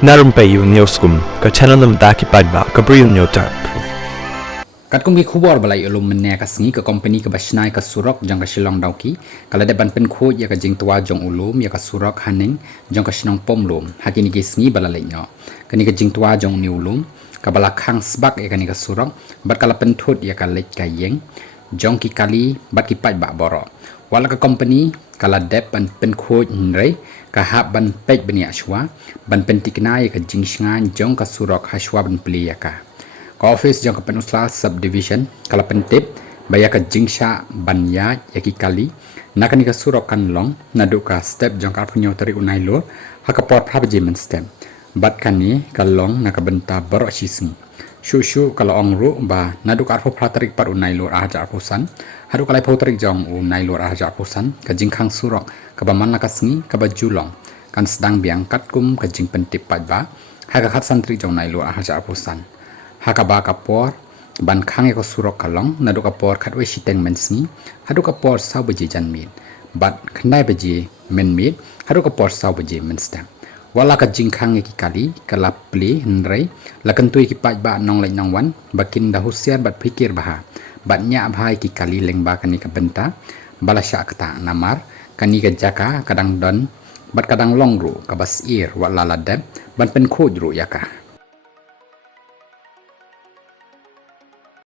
Narum payu nioskum, ka chananam daki padba, ka briu nyotarp. Kat kong kubor balai ulum mennya ka sengi ka company ka basnai ka surok jang ka silong dauki kala depan pen khoj ya ka jing tua jong ulum ya ka surok haning jang ka sinong pom lum hakini ki sengi balalai nyo kani ka jing tua jong ni ulum ka bala khang sbak ya kani ka surok bat kala pen thot ya ka lek ka yeng jong ki kali bat ki pai ba boro wala ka company kala dep ban pen khoj nrei ka hab ban pej benia shwa ban pen tikna ya ka jing shngan jong ka surok hashwa ban pli ya ka office jang kapan usla subdivision kala pentip baya ka jingsha banya yaki kali nakani ka surok kan long naduka step jang ka punyo tari unai lo hakapot prabajimen step bat kani kalong nakabenta baro shisni shu kala ongru ba naduka arfo pratari par unai lo aja arfosan hadu kala potrik jang unai lo aja arfosan ka jingkhang surok ka baman nakasngi ka bajulong kan sedang biangkat kum ka jing pentip padba haka khat santri jang nai lo aja arfosan hakaba kapor ban khange ko surok kalong nadu kapor khatwe siteng mensni hadu kapor saw beji janmit bat khnai beji menmit hadu kapor saw beji menstem wala ka jingkhange ki kali kala pli nrei lakantui ki paj ba nong lai nong wan bakin da husiar bat pikir baha bat nya bhai ki kali leng ba kani ka benta bala sya kata namar kani ka jaka kadang don bat kadang longru ka bas ir wala ladem ban pen khoj ru yaka